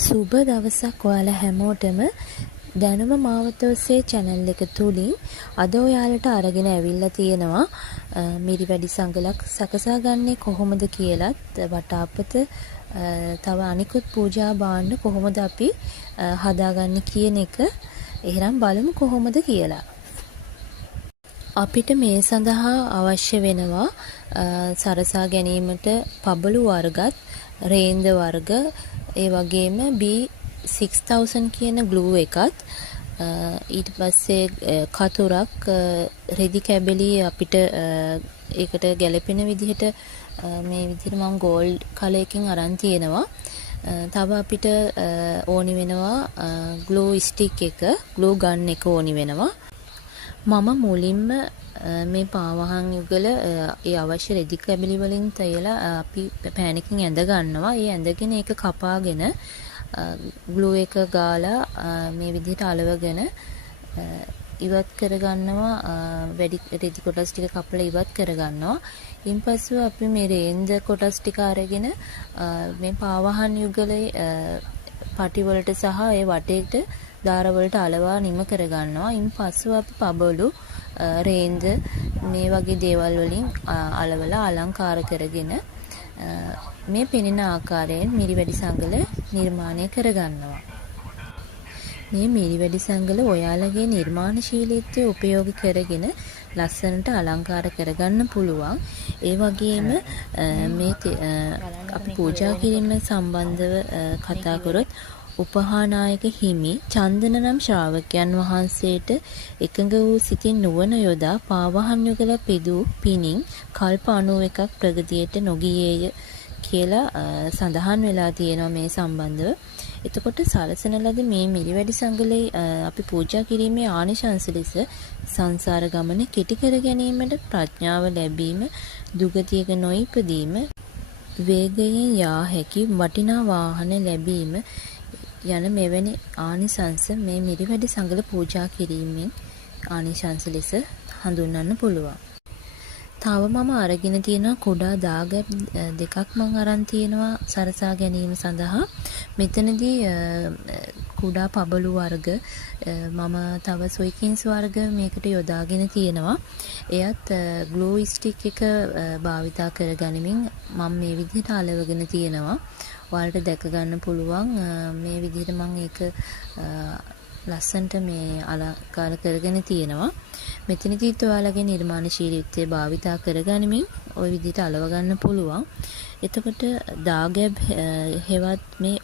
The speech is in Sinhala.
සුබ දවසක් ඔයාලා හැමෝටම දැනුම මාවත ඔස්සේ channel එක තුලින් අද ඔයාලට අරගෙන ඇවිල්ලා තියෙනවා මිරිවැඩි සංගලක් සකසාගන්නේ කොහොමද කියලත් වටාපත තව අනිකුත් පූජා භාණ්ඩ කොහොමද අපි හදාගන්නේ කියන එක එහෙනම් බලමු කොහොමද කියලා. අපිට මේ සඳහා අවශ්‍ය වෙනවා සරසා ගැනීමට පබළු වර්ගත් රේන්ද වර්ග ඒ වගේම B6000 කියන ග්ලූ එකත් ඊට පස්සේ කතුරක් රෙදි කැබලි අපිට ඒකට ගැලපෙන විදිහට මේ විදිහට මම ගෝල්ඩ් කලර් එකකින් අරන් තියෙනවා. තව අපිට ඕනි වෙනවා ග්ලූ ස්ටික් එක, ග්ලූ ගන් එක ඕනි වෙනවා. මම මුලින්ම මේ පාවහන් යුගල ඒ අවශ්‍ය රෙදි කැබලි වලින් තයලා අපි පෑන් එකකින් ඇඳ ගන්නවා. ඒ ඇඳගෙන ඒක කපාගෙන ග්ලූ එක ගාලා මේ විදිහට අලවගෙන ඉවත් කරගන්නවා. වැඩි රෙදි කොටස් ටික කපලා ඉවත් කරගන්නවා. ඉන්පස්සෙ අපි මේ රේන්ද කොටස් ටික අරගෙන මේ පාවහන් යුගලේ පටි වලට සහ ඒ වටේට දාර වලට අලවා නිම කරගන්නවා. ඉන්පස්සෙ අපි පබළු රේන්ද මේ වගේ දේවල් වලින් අලවලා අලංකාර කරගෙන මේ පෙනෙන ආකාරයෙන් මිරිවැඩි සංගල නිර්මාණය කරගන්නවා. මේ මිරිවැඩි සංගල ඔයාලගේ නිර්මාණශීලීත්වය උපයෝගී කරගෙන ලස්සනට අලංකාර කරගන්න පුළුවන්. ඒ වගේම මේ අපි පූජා කිරීම සම්බන්ධව කතා කරොත් උපහානායක හිමි චන්දන නම් ශ්‍රාවකයන් වහන්සේට එකඟ වූ සිතින් නුවණ යොදා පාවහන් යුගල පිදූ පිණින් කල්ප 91ක් ප්‍රගතියට නොගියේය කියලා සඳහන් වෙලා තියෙනවා මේ සම්බන්ධව. එතකොට සලසන ලද මේ මිරිවැඩි සංගලේ අපි පූජා කිරීමේ ආනිශංස ලෙස සංසාර ගමන කෙටි කර ගැනීමට ප්‍රඥාව ලැබීම, දුගතියක නොඉපදීම, වේගයෙන් යා හැකි වටිනා වාහන ලැබීම යන මෙවැනි ආනිසංස මේ මිරිවැඩි සංගල පූජා කිරීමෙන් ආනිසංස ලෙස හඳුන්වන්න පුළුවන්. තව මම අරගෙන තියෙනවා කුඩා දාගැබ් දෙකක් මම අරන් තියෙනවා සරසා ගැනීම සඳහා. මෙතනදී කුඩා පබළු වර්ග මම තව සොයිකින්ස් වර්ග මේකට යොදාගෙන තියෙනවා. එයත් ග්ලූ ස්ටික් එක භාවිතා කරගනිමින් මම මේ විදිහට අලවගෙන තියෙනවා. ඔයාලට දැක ගන්න පුළුවන් මේ විදිහට මම ඒක ලස්සන්ට මේ අලංකාර කරගෙන තියෙනවා. මෙතනදීත් ඔයාලගේ නිර්මාණශීලීත්වය භාවිතා කරගනිමින් ওই විදිහට අලව ගන්න පුළුවන්. එතකොට දාගැබ් හෙවත් මේ